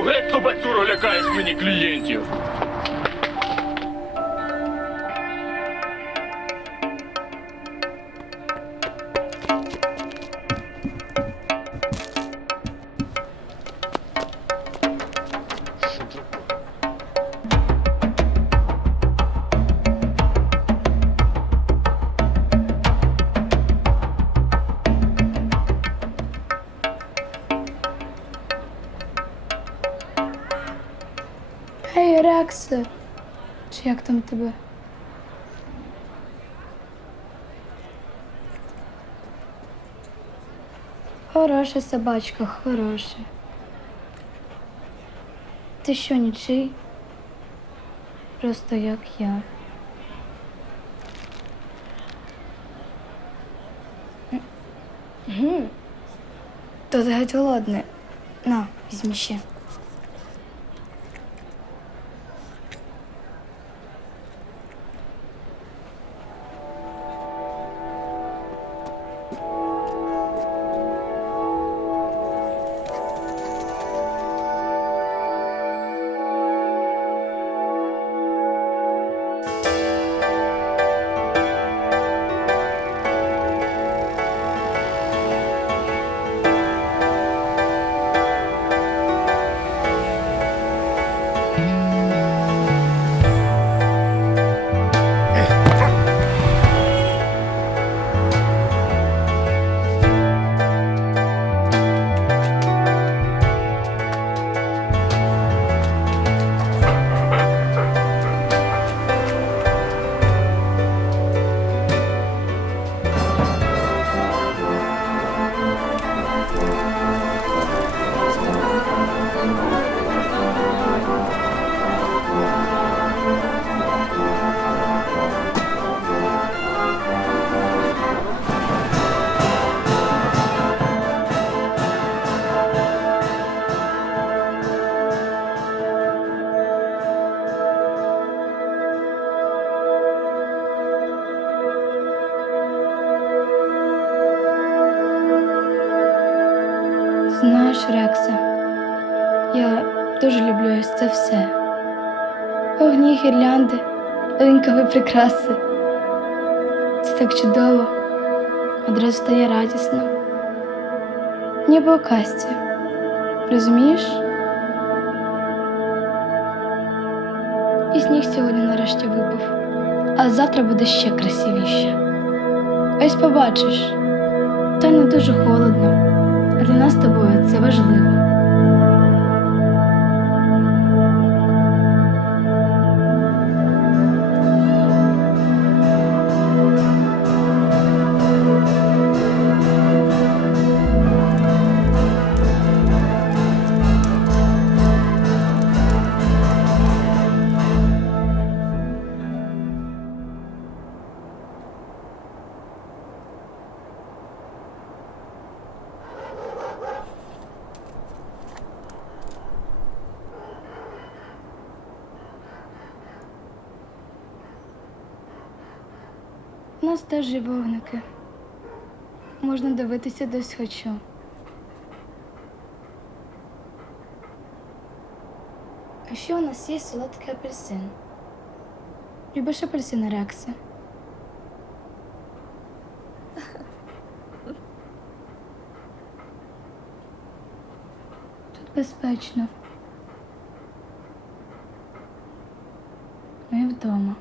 Фу, геть собацюро лякаєш мені клієнтів. Гей, Рексе. Чи як там тебе? Хороша собачка, хороша. Ти що, нічий? Просто як я. Ти геть голодний. На, візьми ще. Рекса, я дуже люблю ось це все. Вогні, гірлянди, линкові прикраси. Це так чудово, одразу стає радісно. Ніби у казці. Розумієш? І сніг сьогодні нарешті випав, а завтра буде ще красивіше. Ось побачиш, та не дуже холодно. А для нас з тобою це важливо. Нас теж є вогники. Можна дивитися десь хочу. А ще у нас є солодкий апельсин. Любиш апельсини Рекси? Тут безпечно. Ми вдома.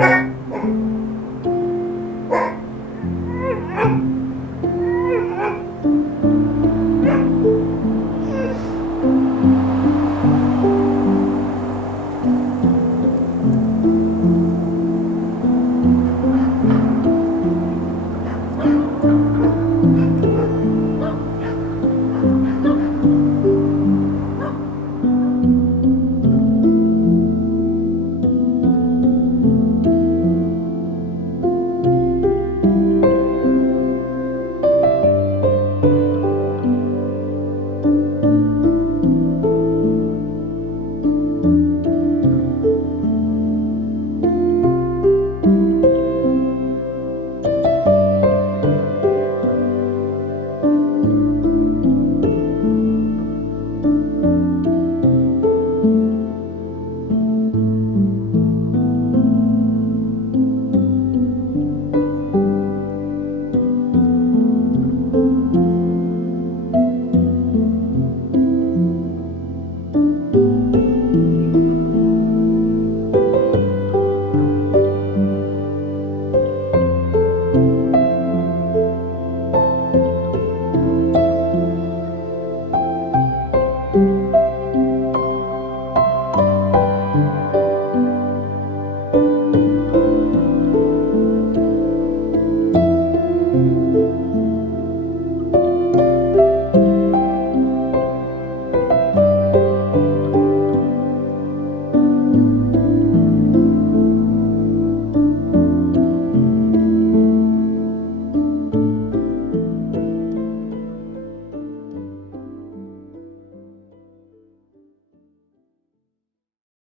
Ah!